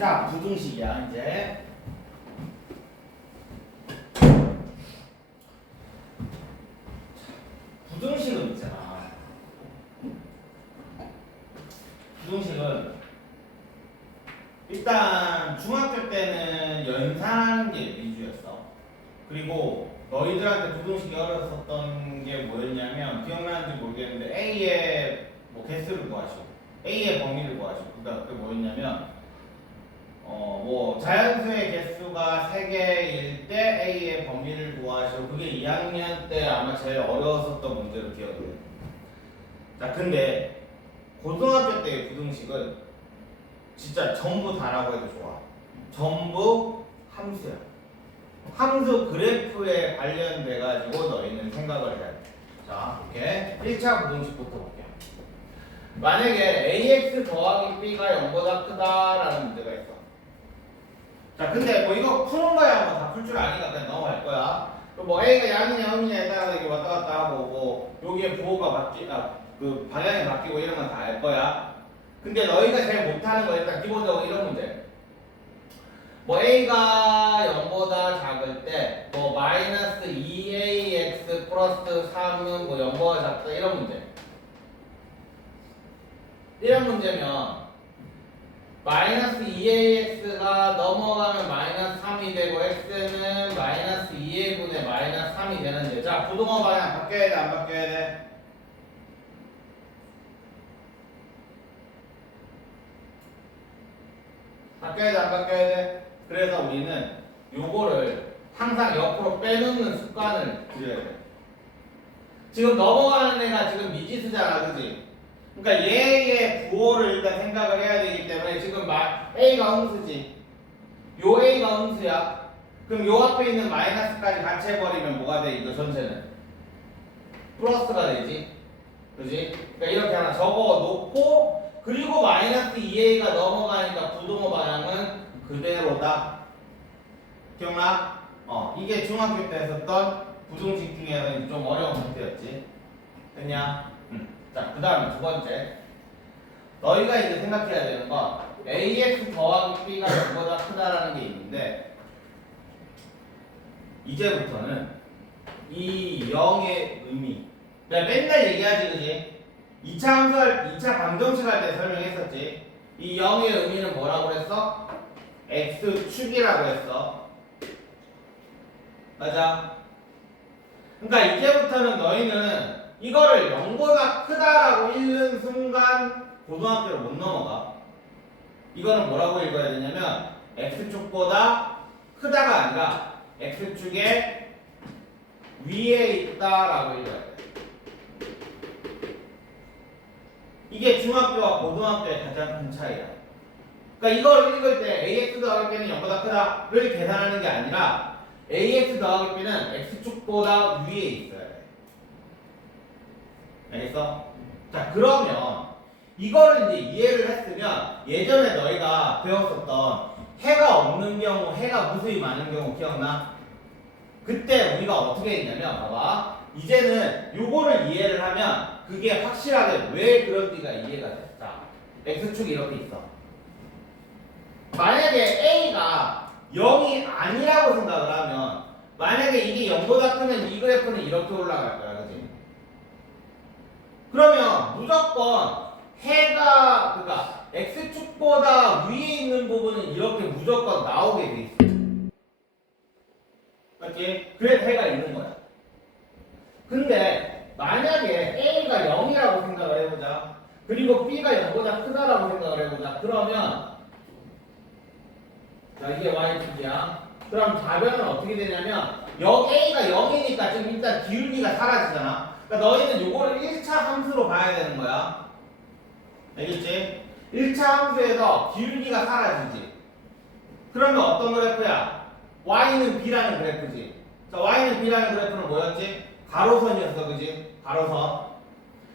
자, 부등식이야, 이제. 부등식은 있잖아. 부등식은 일단 중학교 때는 연산하는 게 위주였어. 그리고 너희들한테 부등식이 어렸었던 게 뭐였냐면 기억나는지 모르겠는데 A의 뭐 개수를 구하시고 A의 범위를 구하시고 그러니까 그게 뭐였냐면 뭐 자연수의 개수가 3개일 때 A의 범위를 구하시고 그게 2학년 때 아마 제일 어려웠었던 문제로 기억을 해요. 자, 근데 고등학교 때의 부등식은 진짜 전부 다라고 해도 좋아. 전부 함수야. 함수 그래프에 관련돼 가지고 너희는 생각을 해야 돼. 자, 이렇게 1차 부등식부터 볼게요. 만약에 ax 더하기 b가 0보다 크다라는 문제가 있어. 자, 근데 뭐 이거 푸는 거야 뭐 다 풀 줄 아니까 그냥 넘어갈 거야. 뭐 a가 양이냐 음이냐에 따라서 이게 왔다 갔다 하고 뭐 여기에 부호가 그 방향이 바뀌고 이런 건 다 알 거야. 근데 너희가 제일 못하는 거 일단 기본적으로 이런 문제. 뭐 a가 0보다 작을 때 뭐 마이너스 2ax 플러스 3은 뭐 0보다 작다 이런 문제. 이런 문제면 마이너스 2ax가 넘어가면 마이너스 3이 되고 x는 마이너스 2a분의 마이너스 3이 되는데 자 부동호 방향 바뀌어야 돼 안 바뀌어야 돼? 바뀌어야 돼 안 바뀌어야 돼? 그래서 우리는 요거를 항상 옆으로 빼놓는 습관을 들여야 돼. 지금 넘어가는 애가 지금 미지수잖아 그지? 그러니까 얘의 부호를 일단 생각을 해야 되기 때문에 지금 A가 음수지. 요 A가 음수야. 그럼 요 앞에 있는 마이너스까지 같이 해버리면 뭐가 돼? 이거 전체는 플러스가 되지. 그지? 그러니까 이렇게 하나 적어놓고 그리고 마이너스 2A가 넘어가니까 부동호 방향은 그대로다. 기억나? 이게 중학교 때 했었던 부등식 중에서 좀 어려운 문제였지. 됐냐? 자, 그 다음에 두 번째. 너희가 이제 생각해야 되는 건 ax 더하기 b가 0보다 크다라는 게 있는데 이제부터는 이 0의 의미 내가 맨날 얘기하지 그지? 2차 함수할 2차 방정식 할 때 설명했었지. 이 0의 의미는 뭐라고 그랬어? x축이라고 했어. 맞아? 그러니까 이제부터는 너희는 이거를 0보다 크다라고 읽는 순간 고등학교를 못 넘어가. 이거는 뭐라고 읽어야 되냐면 x축보다 크다가 아니라 x축의 위에 있다라고 읽어야 돼. 이게 중학교와 고등학교의 가장 큰 차이야. 그러니까 이걸 읽을 때 ax 더하기 b는 0보다 크다를 계산하는 게 아니라 ax 더하기 b는 x축보다 위에 있어야 돼. 알겠어? 자, 그러면 이거를 이제 이해를 했으면 예전에 너희가 배웠었던 해가 없는 경우, 해가 무수히 많은 경우 기억나? 그때 우리가 어떻게 했냐면 봐봐. 이제는 요거를 이해를 하면 그게 확실하게 왜 그런지가 이해가 돼. 자, x축이 이렇게 있어. 만약에 a가 0이 아니라고 생각을 하면 만약에 이게 0보다 크면 이 그래프는 이렇게 올라갈 거야. 그치? 그러면 무조건 해가 그러니까 x축보다 위에 있는 부분은 이렇게 무조건 나오게 돼 있어. 맞지? 그래서 해가 있는 거야. 근데 만약에 a가 0이라고 생각을 해보자. 그리고 b가 0보다 크다라고 생각을 해보자. 그러면 자 이게 y축이야. 그럼 좌변은 어떻게 되냐면 a가 0이니까 지금 일단 기울기가 사라지잖아. 그러니까 너희는 요거를 1차 함수로 봐야 되는 거야. 알겠지? 1차 함수에서 기울기가 사라지지. 그러면 어떤 그래프야? y는 b라는 그래프지. 자, y는 b라는 그래프는 뭐였지? 가로선이었어, 그지? 가로선.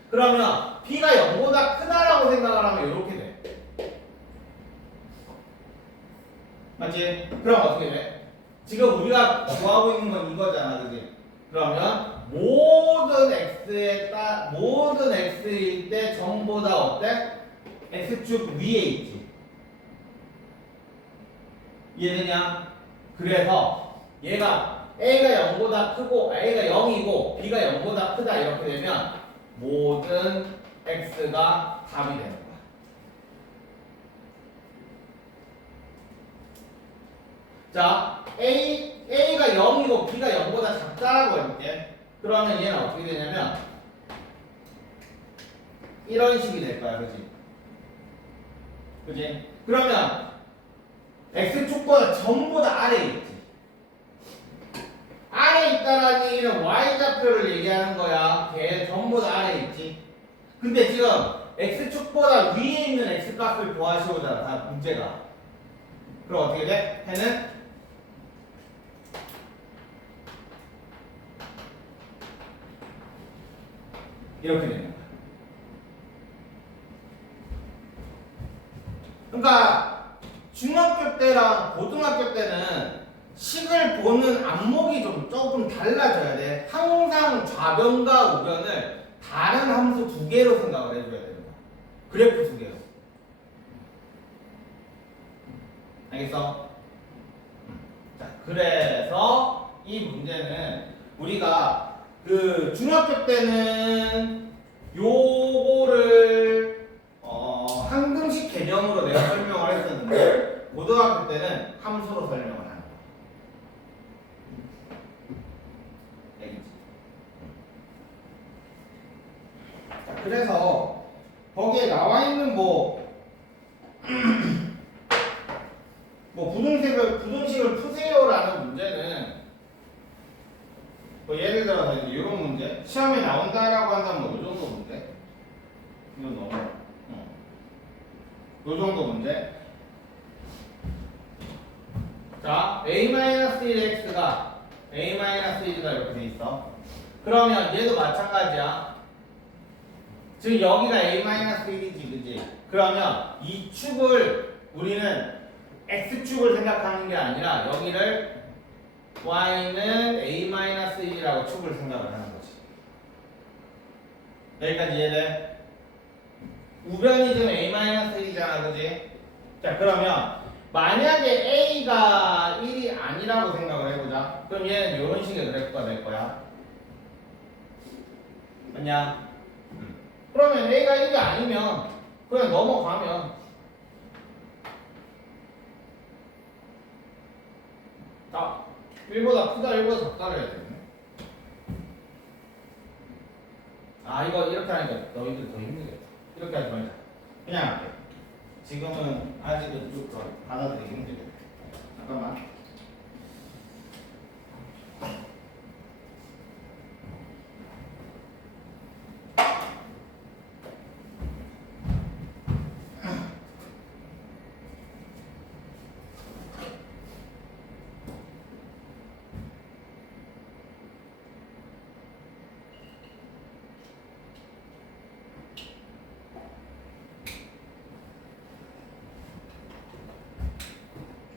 그러면 b가 0보다 크다라고 생각을 하면 이렇게 돼. 맞지? 그럼 어떻게 돼? 지금 우리가 구하고 있는 건 이거잖아, 그지? 그러면 모든 x일 때 전보다 어때? x축 위에 있지. 이해되냐? 그래서 얘가 A가 0보다 크고 A가 0이고 B가 0보다 크다 이렇게 되면 모든 X가 답이 되는 거야. 자, A가 0이고 B가 0보다 작다라고 해볼게. 그러면 얘는 어떻게 되냐면 이런 식이 될 거야, 그지? 그지? 그러면 X축보다 전부 다 아래에 있지. 아래에 있다라는 얘기는 Y좌표를 얘기하는 거야. 걔 전부 다 아래에 있지. 근데 지금 X축보다 위에 있는 X값을 구하시오잖아, 다 문제가. 그럼 어떻게 돼? 해는 이렇게 되는 거야. 그러니까 중학교 때랑 고등학교 때는 식을 보는 안목이 좀 조금 달라져야 돼. 항상 좌변과 우변을 다른 함수 두 개로 생각을 해줘야 되는 거야. 그래프 두 개로. 알겠어? 자, 그래서 이 문제는 우리가 그 중학교 때는 요거를 항등식 개념으로 내가 설명을 했었는데 고등학교 때는 함수로 설명을 하는 거야. 알겠지? 자, 그래서 거기에 나와 있는 뭐 부등식을 푸세요라는 문제는 뭐 예를 들어서 이제 이런 문제 시험에 나온다라고 한다면 뭐 이 정도 문제 이건 너무 요 정도 문제. 자, a-1x가 a-1가 이렇게 돼 있어. 그러면 얘도 마찬가지야. 지금 여기가 a-1이지, 그지? 그러면 이 축을 우리는 x축을 생각하는 게 아니라 여기를 y는 a-1이라고 축을 생각을 하는 거지. 여기까지 이해돼? 우변이 지금 a-1이잖아, 그지? 자, 그러면 만약에 a가 1이 아니라고 생각을 해보자. 그럼 얘는 이런 식의 그래프가 될 거야. 맞냐? 그러면 a가 1이 아니면 그냥 넘어가면 자, 1보다 크다, 1보다 작다를 해야 되네. 아, 이거 이렇게 하니까 너희들 더 힘들겠다. 이렇게 하지 말자. 그냥 할게. 지금은 아직은 좀 받아들이기 힘들겠다. 잠깐만.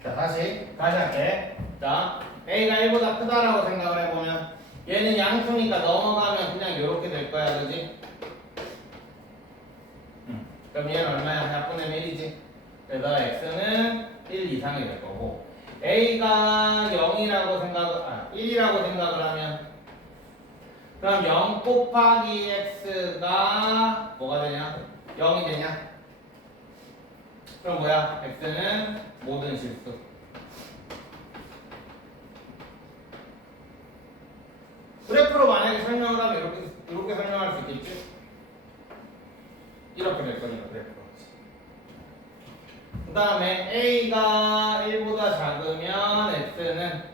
자, 다시 할게. 자, A가 1보다 크다라고 생각을 해보면 얘는 양수니까 넘어가면 그냥 이렇게 될 거야, 그지? 그럼 얘는 얼마야? 4분의 1이지. 그래서 x는 1 이상이 될 거고 A가 1이라고 생각을 하면 그럼 0 곱하기 x가 뭐가 되냐? 0이 되냐? 그럼 뭐야? x는 모든 실수. 그래프로 만약에 설명을 하면 이렇게 설명할 수 있겠지? 이렇게 될 거니까 그래프로. 그 다음에 a가 1보다 작으면 x는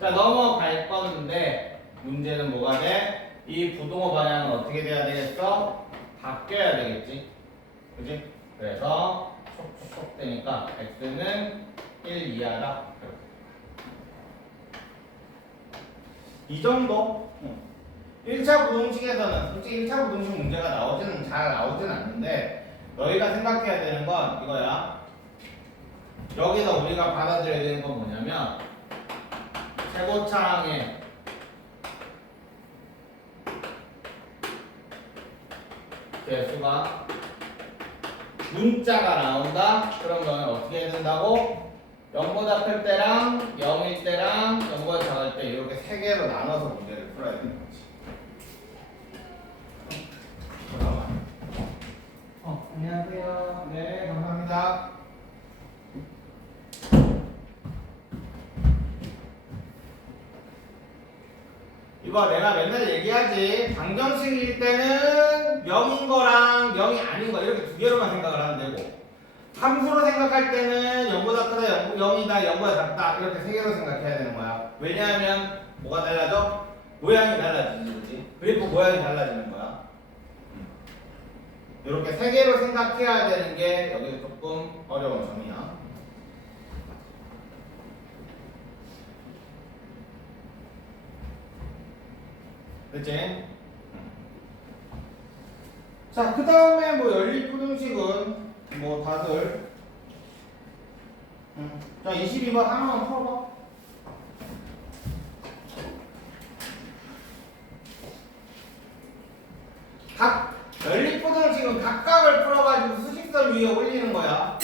자 넘어갈 건데 문제는 뭐가 돼? 이 부동호 방향은 어떻게 돼야 되겠어? 바뀌어야 되겠지? 그지? 그래서 촉촉 되니까 x는 1 이하다. 이 정도? 1차 부등식에서는 솔직히 1차 부등식 문제가 잘 나오진 않는데 너희가 생각해야 되는 건 이거야. 여기서 우리가 받아들여야 되는 건 뭐냐면 최고차항의 개수가 문자가 나온다? 그럼 너는 어떻게 해야 된다고? 0보다 클 때랑 0일 때랑 0보다 작을 때 이렇게 세 개로 나눠서 문제를 풀어야 되는 거지. 잠깐만. 안녕하세요. 네, 감사합니다. 이거 내가 맨날 얘기하지. 방정식일 때는 0인 거랑 0이 아닌 거 이렇게 두 개로만 생각을 하면 되고, 함수로 생각할 때는 0보다 크다, 0이다, 0보다 작다 이렇게 세 개로 생각해야 되는 거야. 왜냐하면 뭐가 달라져? 모양이 달라지는 거지. 그래프 모양이 달라지는 거야. 이렇게 세 개로 생각해야 되는 게 여기서 조금 어려운 점이야. 그치? 자, 그 다음에 뭐 연립부등식은 뭐 다들 자, 22번 하나만 풀어봐. 연립부등식은 각각을 풀어가지고 수직선 위에 올리는 거야.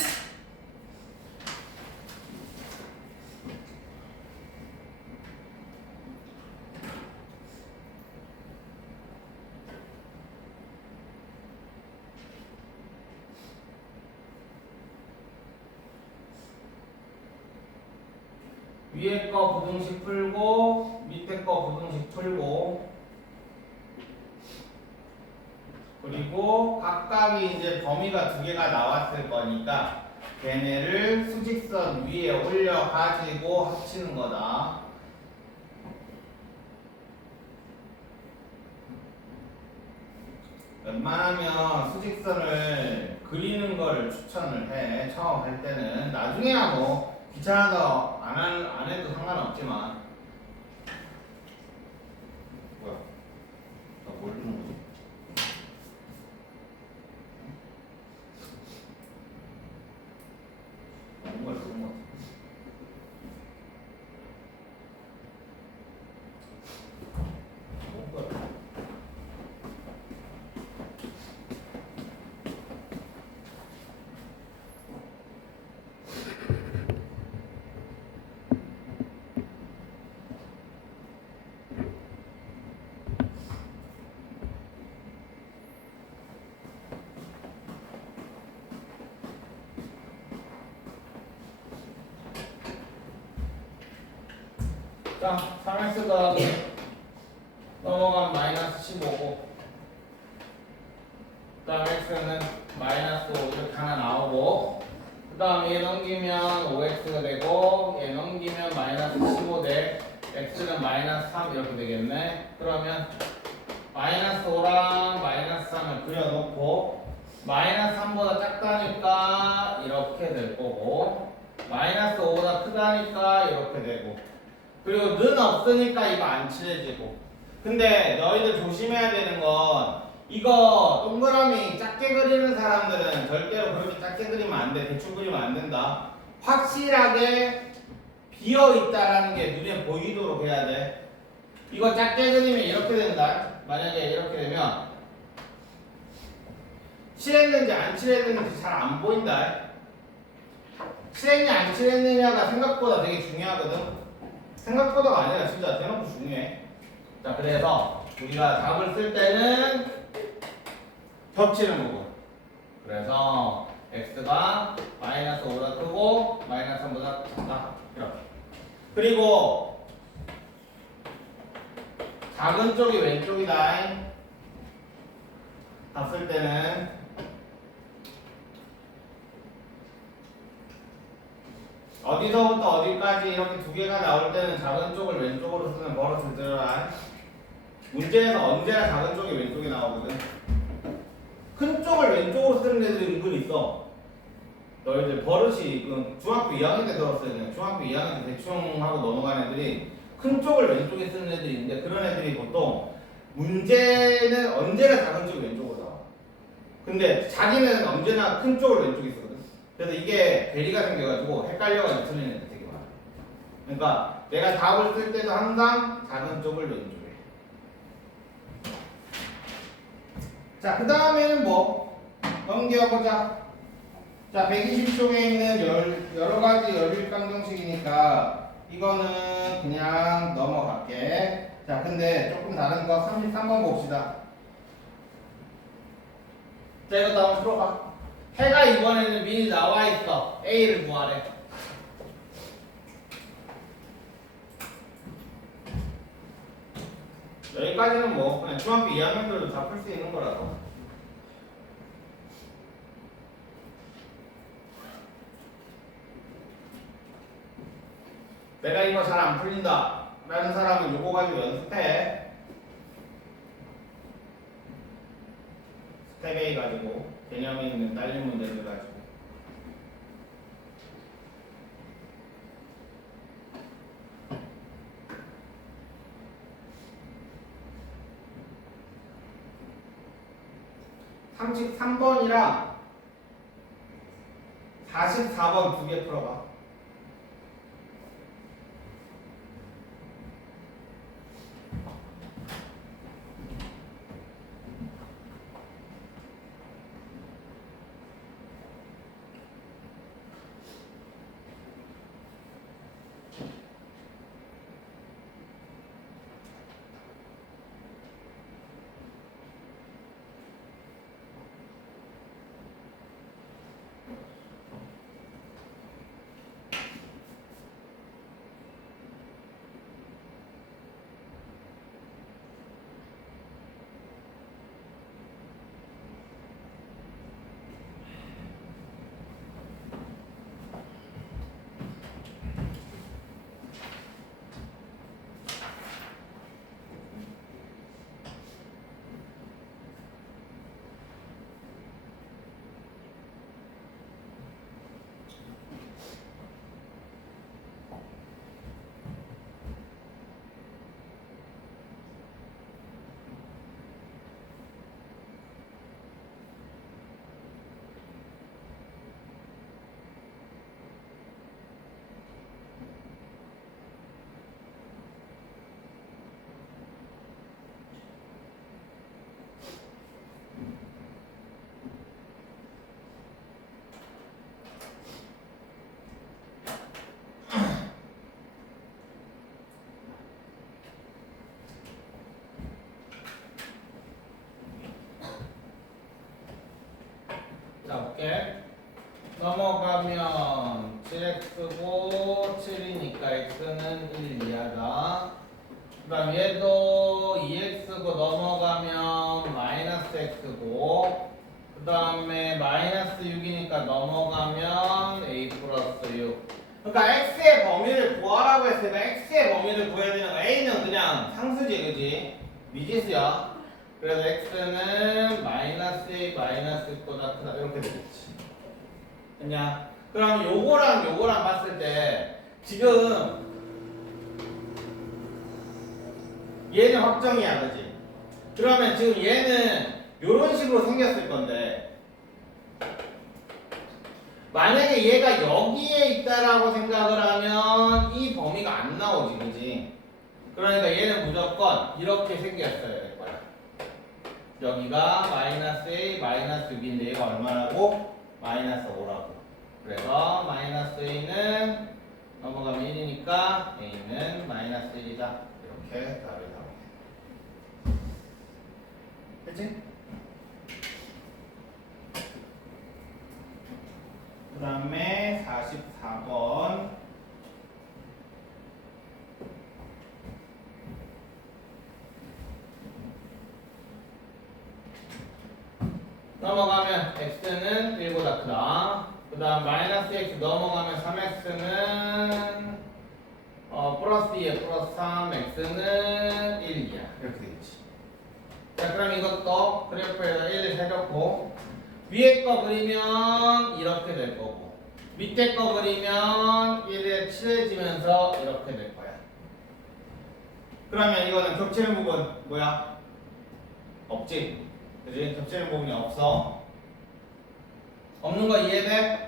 위에 거 부등식 풀고 밑에 거 부등식 풀고, 그리고 각각이 이제 범위가 두 개가 나왔을 거니까 걔네를 수직선 위에 올려 가지고 합치는 거다. 웬만하면 수직선을 그리는 거를 추천을 해. 처음 할 때는. 나중에야 뭐 귀찮아서 안 해도 상관없지만. 뭐야? 나 뭘 주는 거지? 뭔가 그런 거 같아. 뭔가. 자, 3x 더하기 넘어가면 마이너스 15고, 그 다음 x는 마이너스 5 이렇게 하나 나오고, 그 다음 얘 넘기면 5x가 되고, 얘 넘기면 마이너스 15 대 x는 마이너스 3 이렇게 되겠네. 그러면 마이너스 5랑 마이너스 3을 그려놓고, 마이너스 3보다 작다니까 이렇게 될 거고, 마이너스 5보다 크다니까 이렇게 되고, 그리고 는 없으니까 이거 안 칠해지고. 근데 너희들 조심해야 되는 건, 이거 동그라미 작게 그리는 사람들은 절대로 그렇게 작게 그리면 안 돼. 대충 그리면 안 된다. 확실하게 비어있다라는 게 눈에 보이도록 해야 돼. 이거 작게 그리면 이렇게 된다. 만약에 이렇게 되면 칠했는지 안 칠했는지 잘 안 보인다. 칠했냐 안 칠했느냐가 생각보다 되게 중요하거든. 생각보다가 아니라 진짜 대놓고 중요해. 자, 그래서 우리가 답을 쓸 때는 겹치는 부분. 그래서 x가 마이너스 5보다 크고 마이너스 3보다 작다. 이렇게. 그리고 작은 쪽이 왼쪽이다. 답 쓸 때는 어디서부터 어디까지 이렇게 두 개가 나올 때는 작은 쪽을 왼쪽으로 쓰는 버릇을 들어라. 문제에서 언제나 작은 쪽이 왼쪽이 나오거든. 큰 쪽을 왼쪽으로 쓰는 애들이 은근 있어. 너희들 버릇이 중학교 2학년 때 들었어야 돼. 중학교 2학년 때 대충 하고 넘어간 애들이 큰 쪽을 왼쪽에 쓰는 애들이 있는데, 그런 애들이 보통 문제는 언제나 작은 쪽이 왼쪽으로 나와. 근데 자기는 언제나 큰 쪽을 왼쪽에 쓰거든. 그래서 이게 괴리가 생겨가지고 헷갈려가지고 틀리는 애들 되게 많아. 그러니까 내가 답을 쓸 때도 항상 작은 쪽을 왼쪽에. 자, 그 다음에는 뭐 넘겨보자. 자, 120쪽에 있는 여러 가지 연립방정식 이거는 그냥 넘어갈게. 자, 근데 조금 다른 거 33번 봅시다. 자, 이것도 한번 풀어봐. 해가 이번에는 미리 나와 있어. A를 구하래. 여기까지는 뭐 그냥 중학교 2학년들도 다 풀 수 있는 거라서. 내가 이거 잘 안 풀린다 라는 사람은 요거 가지고 연습해. 스텝 A 가지고 개념 있는 딸린 문제들 가지고. 삼 33번이랑 44번 두 개 풀어봐. 자, 볼게. 넘어가면 7x고 7이니까 x는 1 이하다. 그 다음 얘도 2x고 넘어가면 마이너스 x고, 그 다음에 마이너스 6이니까 넘어가면 a 플러스 6. 그러니까 x의 범위를 구하라고 했으니까 x의 범위를 구해야 되는 거. a는 그냥 상수지, 그지? 미지수야. 그래서 x는 마이너스 a 마이너스 6보다 크다 이렇게 되겠지. 됐냐? 그럼 요거랑 봤을 때 지금 얘는 확정이야, 그지? 그러면 지금 얘는 요런 식으로 생겼을 건데, 만약에 얘가 여기에 있다라고 생각을 하면 이 범위가 안 나오지, 그지? 그러니까 얘는 무조건 이렇게 생겼어야 될 거야. 여기가 마이너스 a 마이너스 6인데 얘가 얼마라고? 마이너스 5라고. 그래서 마이너스 a는 넘어가면 1이니까 a는 마이너스 1이다. 이렇게 답을 나오게. 그치? 그 다음에 44번. 넘어가면 x는 1보다 크다. 그 다음 마이너스 x 넘어가면 3x는 플러스 2에 플러스 3, x는 1이야. 이렇게 되겠지. 자, 그럼 이것도 그래프에다 1을 해놓고 위에 거 그리면 이렇게 될 거고, 밑에 거 그리면 1에 칠해지면서 이렇게 될 거야. 그러면 이거는 겹치는 부분 뭐야? 없지? 그지? 겹치는 부분이 없어. 없는 거 이해돼?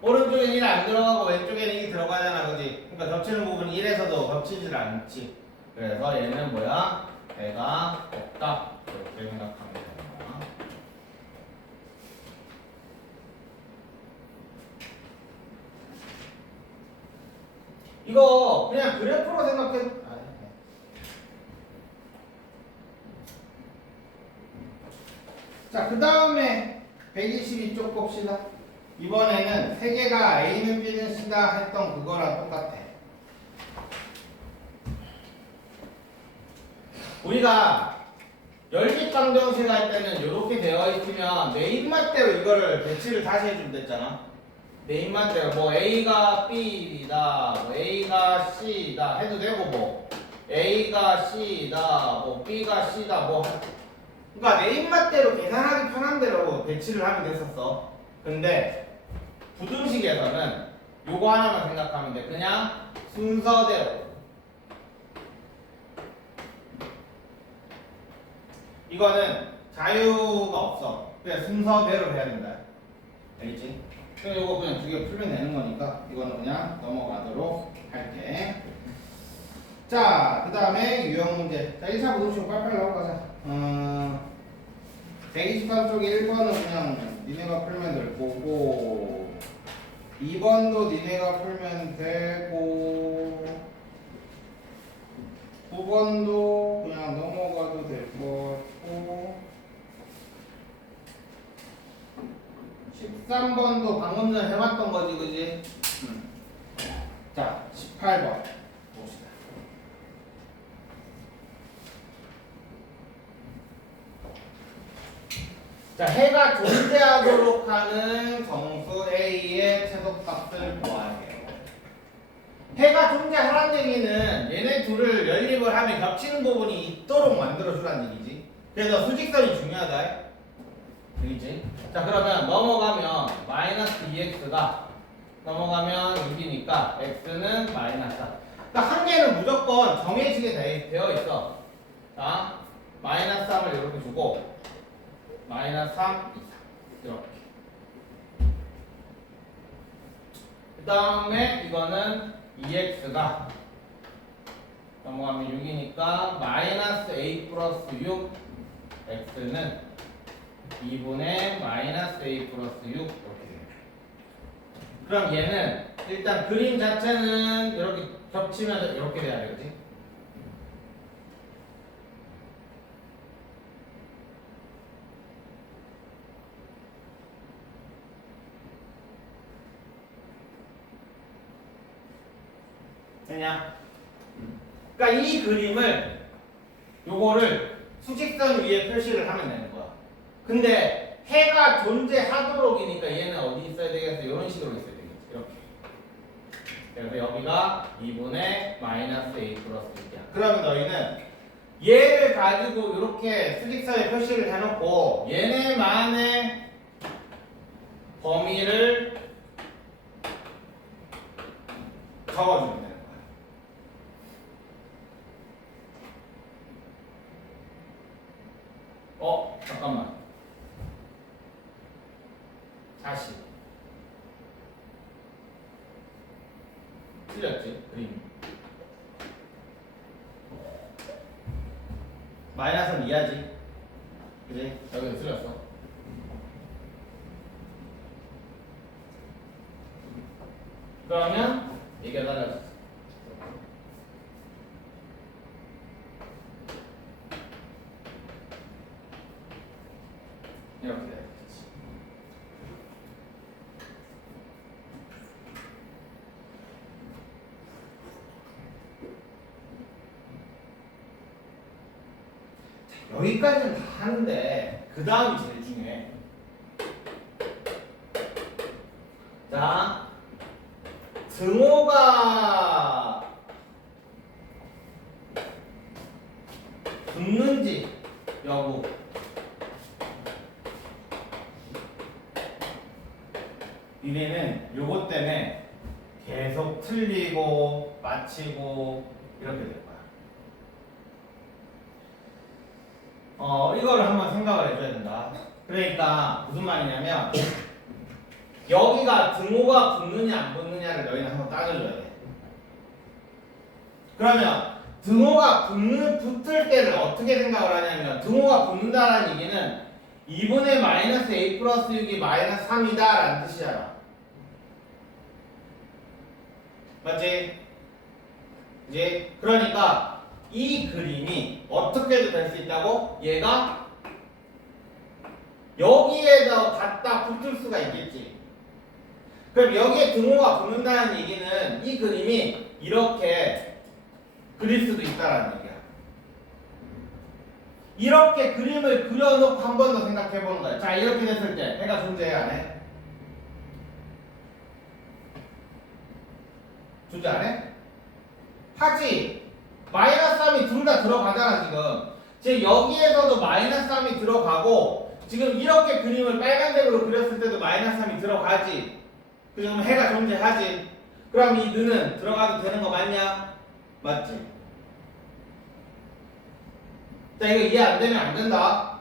오른쪽엔 1 안 들어가고 왼쪽에는 1이 들어가잖아, 그지? 그러니까 겹치는 부분이 1에서도 겹치질 않지. 그래서 얘는 뭐야? 애가 없다. 이렇게 생각하면 되는 거야. 이거 그냥 그래프로 생각해. 자, 그 다음에 122쪽 봅시다. 이번에는 세 개가 A는 B는 C다 했던 그거랑 똑같아. 우리가 연립방정식 할 때는 이렇게 되어 있으면 내 입맛대로 이거를 배치를 다시 해주면 됐잖아. 내 입맛대로 뭐 A가 B다, 뭐 A가 C다 해도 되고 뭐 A가 C다, 뭐 B가 C다 뭐 그러니까 내 입맛대로 계산하기 편한 대로 배치를 하면 됐었어. 근데 부등식에서는 요거 하나만 생각하면 돼. 그냥 순서대로. 이거는 자유가 없어. 그냥 순서대로 해야 된다. 알겠지? 그럼 이거 그냥 두 개 풀면 되는 거니까 이거는 그냥 넘어가도록 할게. 자, 그 다음에 유형 문제. 자, 1차 부등식 빨리빨리 넘어가자. 123쪽 1번은 그냥 니네가 풀면 될 거고 2번도 니네가 풀면 되고 9번도 그냥 넘어가도 될 거고 13번도 방금 전에 해봤던 거지, 그지? 자, 18번 봅시다. 자, 해가 존재하도록 하는 정수 A의 최소값을 구하래요. 해가 존재하라는 얘기는 얘네 둘을 연립을 하면 겹치는 부분이 있도록 만들어주라는 얘기지. 그래서 수직선이 중요하다. 되겠지? 자, 그러면 넘어가면 마이너스 2x가 넘어가면 6이니까 x는 마이너스 4. 그러니까 한 개는 무조건 정해지게 되어 있어. 자, 마이너스 3을 이렇게 주고 마이너스 3, 2, 4 이렇게. 그 다음에 이거는 2x가 넘어가면 6이니까 마이너스 a 플러스 6 x는 2분의 마이너스 a 플러스 6 이렇게 돼요. 그럼 얘는 일단 그림 자체는 이렇게 겹치면 이렇게 돼야 되겠지? 되냐? 그러니까 이 그림을 요거를 수직선 위에 표시를 하면 되는 거야. 근데 해가 존재하도록이니까 얘는 어디 있어야 되겠어? 이런 식으로 있어야 되겠지. 이렇게. 그래서 여기가 2분의 마이너스 a 플러스 6이야. 그러면 너희는 얘를 가지고 이렇게 수직선에 표시를 해놓고 얘네만의 범위를 적어주면 되는 거야. 잠깐만. 40. 틀렸지? 그림. 마이너스는 2하지. 그지? 여기서 틀렸어. 그러면 이게 달라졌어. 이렇게 되겠지. 여기까지는 다 하는데 그 다음이 제일 중요해. 자, 등호가 붙는지 여부. 니네는 요것 때문에 계속 틀리고 맞히고 이렇게 될 거야. 이거를 한번 생각을 해줘야 된다. 그러니까 무슨 말이냐면 여기가 등호가 붙느냐 안 붙느냐를 너희는 한번 따져줘야 돼. 그러면 등호가 붙을 때를 어떻게 생각을 하냐면 등호가 붙는다라는 얘기는 2분의 마이너스 a 플러스 6이 마이너스 3이다 라는 뜻이잖아. 맞지? 이제 그러니까 이 그림이 어떻게도 될 수 있다고? 얘가 여기에다 갖다 붙을 수가 있겠지. 그럼 여기에 등호가 붙는다는 얘기는 이 그림이 이렇게 그릴 수도 있다라는 얘기야. 이렇게 그림을 그려놓고 한 번 더 생각해 보는 거야. 자, 이렇게 됐을 때 해가 존재해 안 해? 존재 안 해? 하지. 마이너스 3이 둘 다 들어가잖아 지금. 지금 여기에서도 마이너스 3이 들어가고 지금 이렇게 그림을 빨간색으로 그렸을 때도 마이너스 3이 들어가지. 그럼 해가 존재하지. 그럼 이 느는 들어가도 되는 거 맞냐? 맞지? 자, 이거 이해 안 되면 안 된다.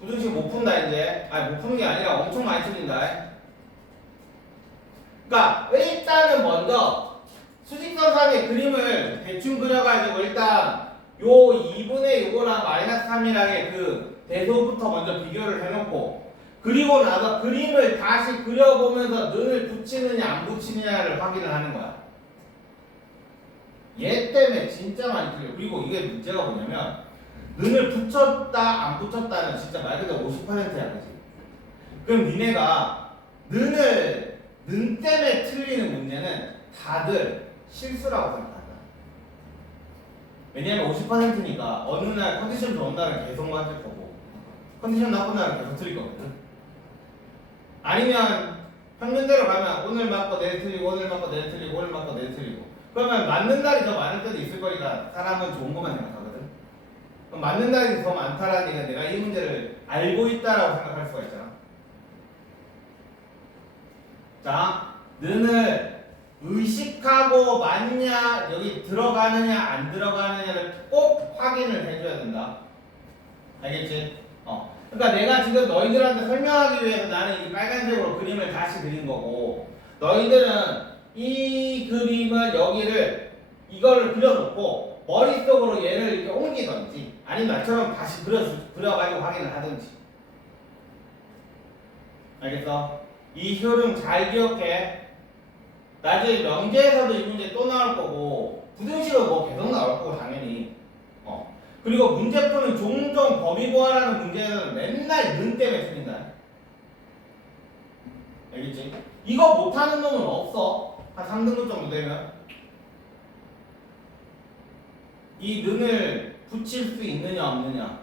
부등식 못 푼다 이제. 아니 못 푸는 게 아니라 엄청 많이 틀린다. 그러니까 일단은 먼저 수직선상의 그림을 대충 그려가지고 일단 요 2분의 요거랑 마이너스 3이랑의 그 대소부터 먼저 비교를 해놓고 그리고 나서 그림을 다시 그려보면서 눈을 붙이느냐 안 붙이느냐를 확인을 하는 거야. 얘 때문에 진짜 많이 틀려. 그리고 이게 문제가 뭐냐면 눈을 붙였다 안 붙였다는 진짜 말 그대로 50%야. 그치? 그럼 니네가 눈 때문에 틀리는 문제는 다들 실수라고 생각한다. 왜냐면 50%니까 어느 날 컨디션 좋은 날은 계속 맞을 거고 컨디션 나쁜 날은 계속 틀릴 거거든. 아니면 평균대로 가면 오늘 맞고 내일 틀리고 오늘 맞고 내일 틀리고 오늘 맞고 내일 틀리고 그러면 맞는 날이 더 많을 때도 있을 거니까 사람은 좋은 것만 생각하거든. 그럼 맞는 날이 더 많다라는 얘기는 내가 이 문제를 알고 있다라고 생각할 수가 있잖아. 자, 는을 의식하고 맞냐 여기 들어가느냐 안 들어가느냐를 꼭 확인을 해줘야 된다. 알겠지? 그러니까 내가 지금 너희들한테 설명하기 위해서 나는 이 빨간색으로 그림을 다시 그린 거고 너희들은 이 그림을 여기를 이거를 그려놓고 머릿속으로 얘를 이렇게 옮기던지 아니면 나처럼 다시 그려가지고 확인을 하든지. 알겠어? 이 흐름 잘 기억해. 나중에 명제에서도 이 문제 또 나올 거고 부등식은 뭐 계속 나올 거고 당연히. 그리고 문제 푸는 종종 범위 구하라는 문제는 맨날 는 때문에 틀린다. 알겠지? 이거 못하는 놈은 없어. 한 3등급 정도 되면. 이 는을 붙일 수 있느냐 없느냐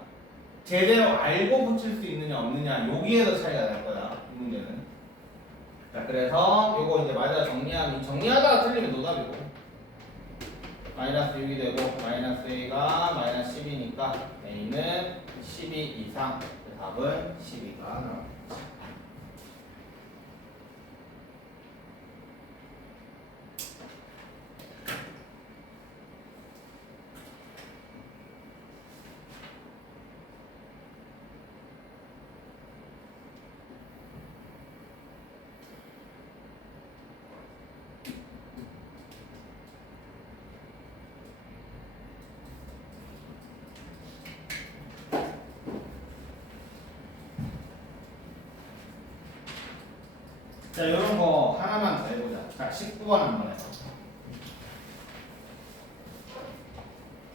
제대로 알고 붙일 수 있느냐 없느냐 여기에서 차이가 날 거야. 이 문제는. 자, 그래서 요거 이제 맞아 정리하다가 틀리면 노답이고 마이너스 6이 되고 마이너스 A가 마이너스 10이니까 A는 12 이상 답은 12가 나옵니다. 자, 이런 거 하나만 더 해보자. 자, 19번 한번 해서.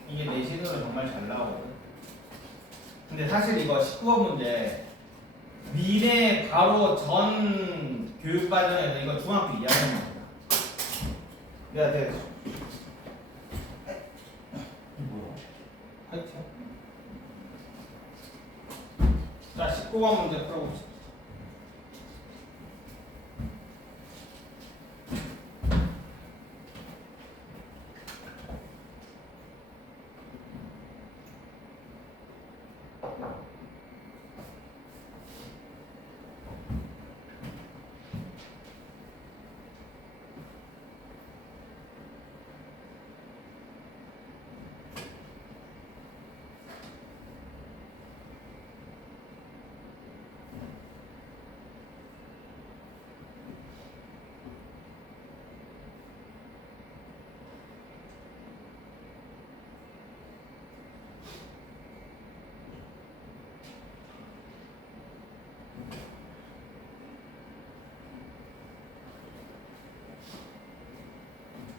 이게 내신으로 정말 잘 나오거든. 근데 사실 이거 19번 문제 미래 바로 전 교육과정에서 이거 중학교 2학년 문제다. 내가 뭐야? 하이트? 자, 19번 문제 풀어봅시다.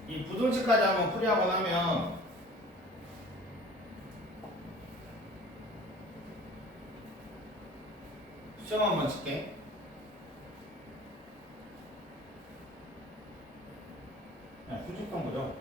이 부등식까지 한번 풀이하고 나면 시험 한번 칠게. 수직선 보죠.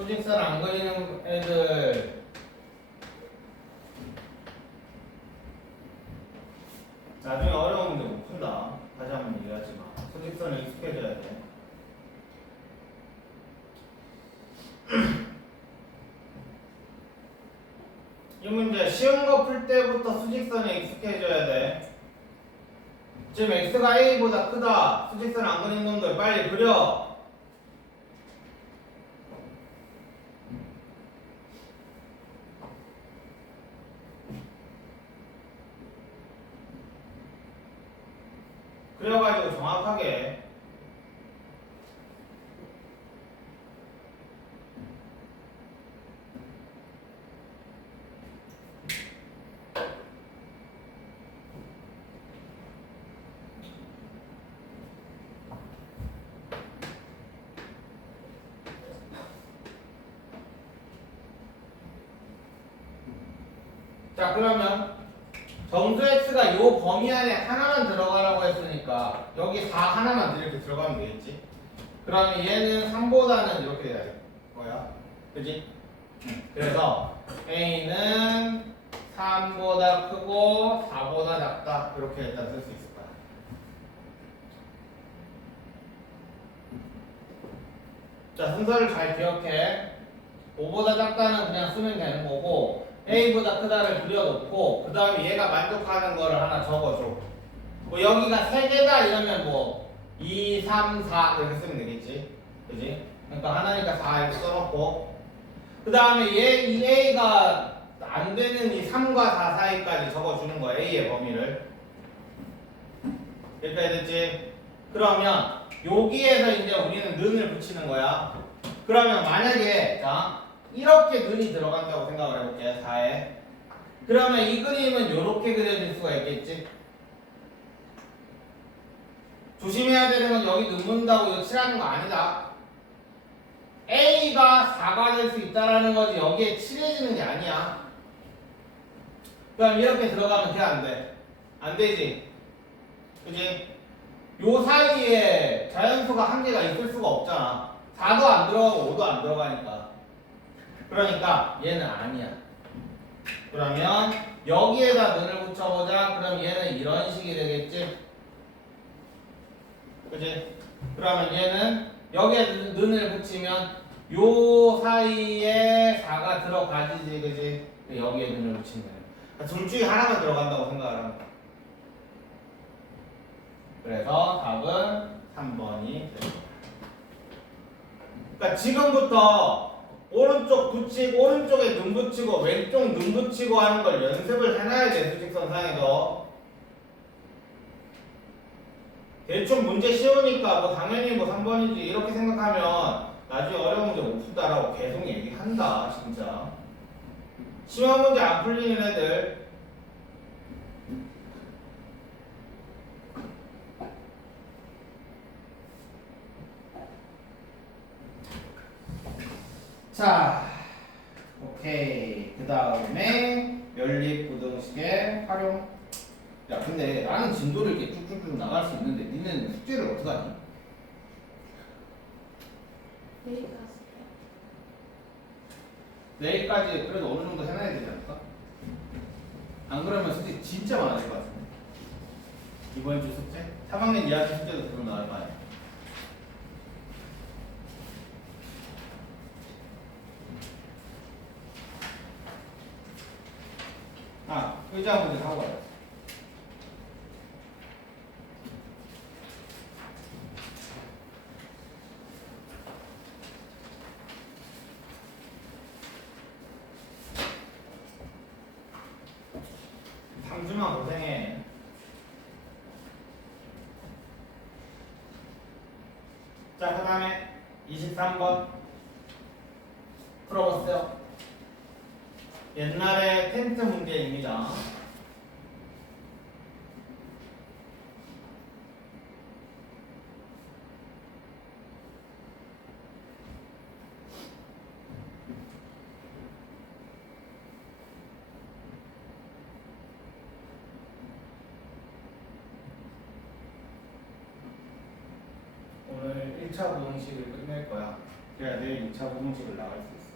소직선 안 그리는 애들 나중에 어려운 문제 못 푼다. 다시 한번 얘기하지 마. 소직선에 익숙해져야 돼. 이 문제 쉬운 거 풀 때부터 수직선에 익숙해져야 돼. 지금 x가 a보다 크다. 수직선 안 그린 놈들 빨리 그려. 그래가지고 정확하게 자 그러면 정수 x가 요 범위 안에 하나만 들어가라고 했으니까 여기 4 하나만 이렇게 들어가면 되겠지. 그러면 얘는 3보다는 이렇게 돼야 될 거야. 그지? 그래서 a는 3보다 크고 4보다 작다. 이렇게 일단 쓸 수 있을 거야. 자 순서를 잘 기억해. 5보다 작다는 그냥 쓰면 되는 거고 a보다 크다를 그려놓고 그 다음에 얘가 만족하는 거를 하나 적어줘. 뭐 여기가 3개다 이러면 뭐 2, 3, 4 이렇게 쓰면 되겠지. 그지? 그러니까 하나니까 4 이렇게 써놓고 그 다음에 이 a가 안 되는 이 3과 4 사이까지 적어주는 거야. a의 범위를. 이렇게 됐지? 그러면 여기에서 이제 우리는 는을 붙이는 거야. 그러면 만약에 자 이렇게 눈이 들어간다고 생각을 해볼게요. 4에. 그러면 이 그림은 이렇게 그려질 수가 있겠지. 조심해야 되는 건 여기 눈 문다고 이거 칠하는 거 아니다. A가 4가 될 수 있다라는 거지 여기에 칠해지는 게 아니야. 그럼 이렇게 들어가면 돼? 안 돼? 안 되지. 그지? 요 사이에 자연수가 한 개가 있을 수가 없잖아. 4도 안 들어가고 5도 안 들어가니까. 그러니까 얘는 아니야. 그러면 여기에다 눈을 붙여보자. 그럼 얘는 이런 식이 되겠지. 그치? 그러면 얘는 여기에 눈을 붙이면 요 사이에 4가 들어가지지. 그치? 여기에 눈을 붙이면 그러니까 둘 중에 하나만 들어간다고 생각을 하는 거야. 그래서 답은 3번이 됩니다. 그러니까 지금부터 오른쪽에 눈 붙이고 왼쪽 눈 붙이고 하는 걸 연습을 해놔야 돼. 수직선상에서 대충 문제 쉬우니까 뭐 당연히 뭐 3번이지 이렇게 생각하면 나중에 어려운 문제 못 푼다라고 계속 얘기한다. 진짜 시험 문제 안 풀리는 애들 자 오케이. 그 다음에 연립부등식의 활용. 야 근데 나는 진도를 이렇게 쭉쭉쭉 나갈 수 있는데 니네는 숙제를 어떡하니? 내일 갔어요. 내일까지 그래도 어느 정도 해놔야 되지 않을까? 안 그러면 솔직히 진짜 많아질 것 같은데. 이번 주 숙제? 3학년 2학기 숙제도 계속 나올 거 아니야. 아, 의자 문제 하고 가요. 삼주만 고생해. 자, 그 다음에 23번 풀어보세요. 옛날에 텐트 문제입니다. 오늘 1차 부동식을 끝낼 거야. 그래야 내일 2차 부동식을 나갈 수 있어.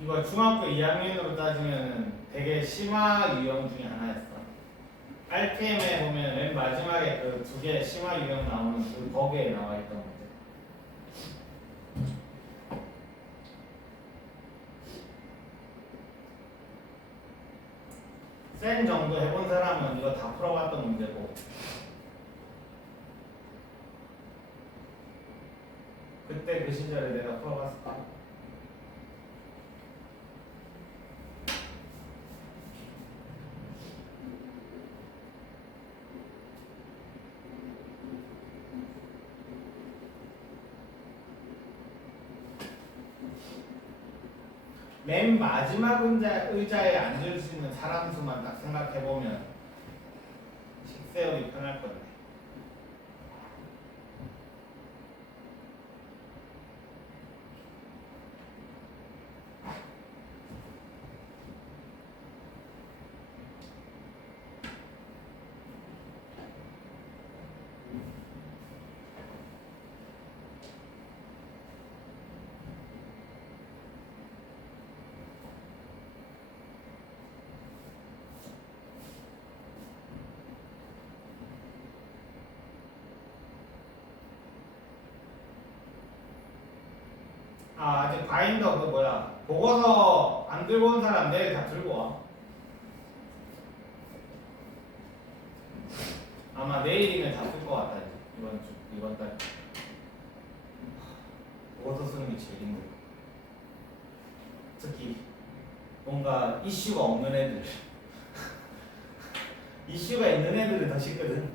이거 중학교 2학년으로 따지면 되게 심화 유형 중에 하나였어. RPM에 보면 맨 마지막에 그 두 개 심화 유형 나오는 그 거기에 나와 있던 문제. 센 정도 해본 사람은 이거 다 풀어봤던 문제고. 그때 그 시절에 내가 풀어봤을까? 맨 마지막 의자에 앉을 수 있는 사람 수만 딱 생각해보면 식세우기 편할 건데. 아, 아직 바인더 그 뭐야 보고서 안 들고 온 사람 내일 다 들고 와. 아마 내일이면 다 쓸 것 같다. 이번 달 보고서 쓰는 게 제일 힘들어. 특히 뭔가 이슈가 없는 애들 이슈가 있는 애들은 더 쉽거든.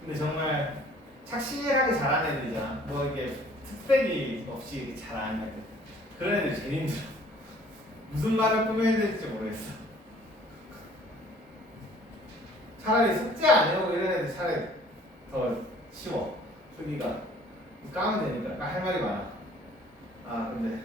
근데 정말 착실하게 잘하는 애들이잖아. 뭐 이게 특색이 없이 잘하는 애들. 그런 애들 제일 힘들어. 무슨 말을 꾸며야 될지 모르겠어. 차라리 숙제 안 해오고 이런 애들 차라리 더 쉬워. 수기가 까면 되니까 할 말이 많아. 아 근데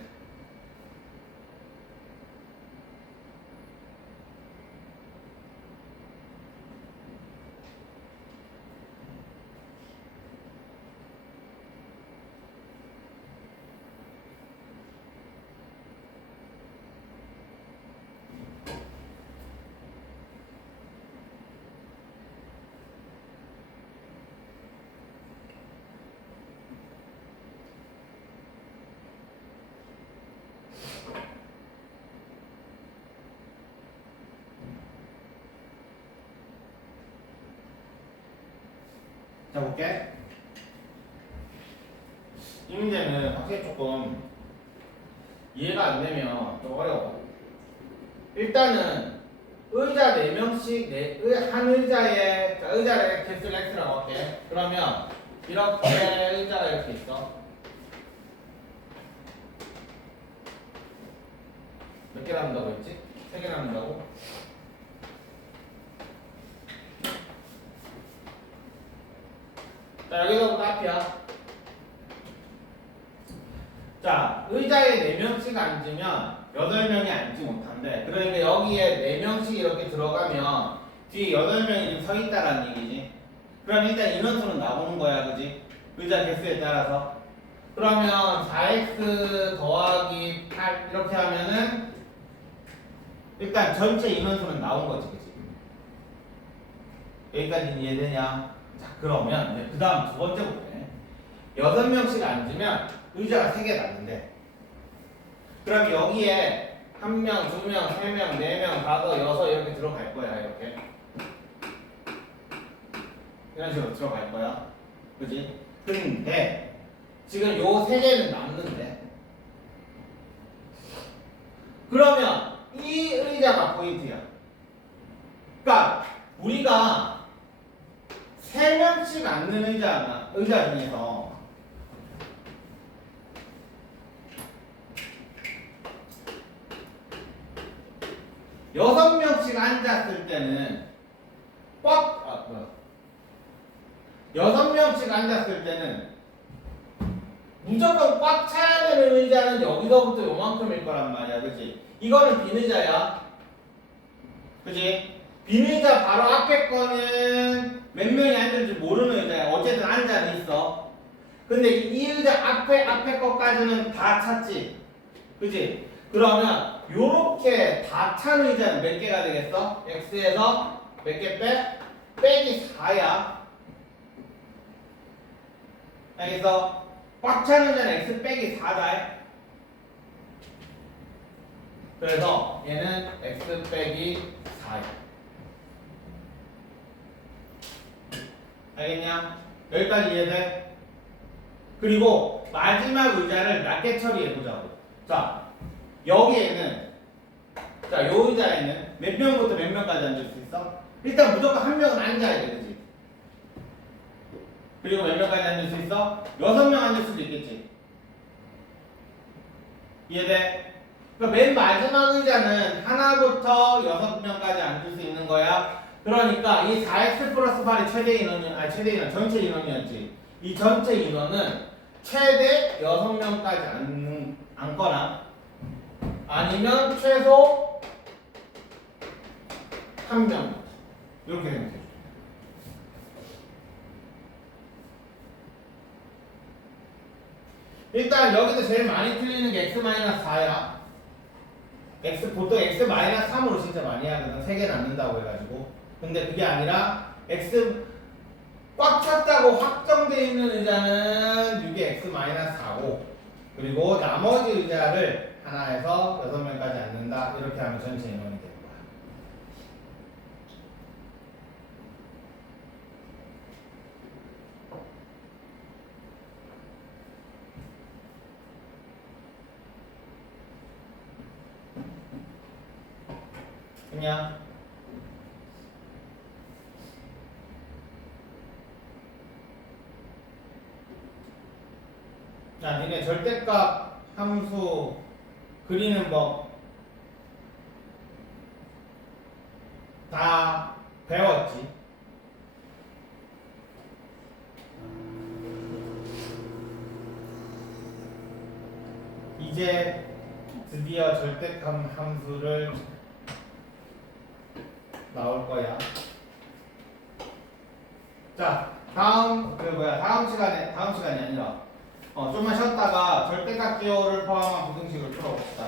자 볼게. 이 문제는 확실히 조금 이해가 안 되면 좀 어려워. 일단은 의자 4명씩 한 의자에 의자를 개수를 x라고 할게. 그러면 이렇게 의자가 이렇게 있어. 몇 개 남는다고 했지? 3개 남는다고? 자, 여기서부터 앞이야. 자, 의자에 4명씩 앉으면 8명이 앉지 못한대. 그러니까 여기에 4명씩 이렇게 들어가면 뒤에 8명이 지금 서 있다라는 얘기지. 그럼 일단 인원수는 나오는 거야, 그지? 의자 개수에 따라서. 그러면 4x 더하기 8 이렇게 하면은 일단 전체 인원수는 나온 거지, 그지? 여기까지는 이해되냐? 자, 그러면 그 다음 두 번째 볼게. 6명씩 앉으면 의자가 3개 남는데, 그럼 여기에 1명, 2명, 3명, 4명, 5, 6 이렇게 들어갈 거야, 이렇게. 이런 식으로 들어갈 거야. 그지? 근데 지금 요 3개는 남는데, 그러면 이 의자가 포인트야. 그러니까 우리가 3명씩 앉는 의자 중에서 6명씩 앉았을 때는 6명씩 앉았을 때는 무조건 꽉 차야 되는 의자는 여기서부터 요만큼일 거란 말이야, 그치? 이거는 빈 의자야, 그치? 빈 의자 바로 앞에 거는 몇 명이 앉을지 모르는 의자야. 어쨌든 앉아는 있어. 근데 이 의자 앞에 거까지는 다 찼지, 그치? 그러면 요렇게 다 찬 의자는 몇 개가 되겠어? x에서 몇 개 빼? 빼기 4야. 알겠어? 꽉 찬 의자는 x 빼기 4다. 그래서 얘는 x 빼기 4야. 알겠냐? 여기까지 이해돼? 그리고 마지막 의자를 낮게 처리해보자고. 자, 여기에는, 자, 요 의자에는 몇 명부터 몇 명까지 앉을 수 있어? 일단 무조건 한 명은 앉아야 돼, 그지? 그리고 몇 명까지 앉을 수 있어? 6명 앉을 수도 있겠지. 이해돼? 그러니까 맨 마지막 의자는 하나부터 6명까지 앉을 수 있는 거야. 그러니까 이 4x 플러스 8이 최대 인원, 전체 인원이었지. 이 전체 인원은 최대 6명까지 앉거나 아니면 최소 1명. 이렇게 생각해. 일단 여기서 제일 많이 틀리는 게 x-4야. 보통 x-3으로 진짜 많이 하거든. 3개 남는다고 해가지고. 근데 그게 아니라 x 꽉 찼다고 확정되어 있는 의자는 6의 x-4고, 그리고 나머지 의자를 하나에서 6명까지 앉는다. 이렇게 하면 전체 인원이 되는 거야. 그냥 자, 니네 절대값 함수 그리는 법 다 배웠지? 이제 드디어 절대값 함수를 나올 거야. 자, 다음 시간이 아니라 좀만 쉬었다가 절대값 기호를 포함한 부등식을 풀어봅시다.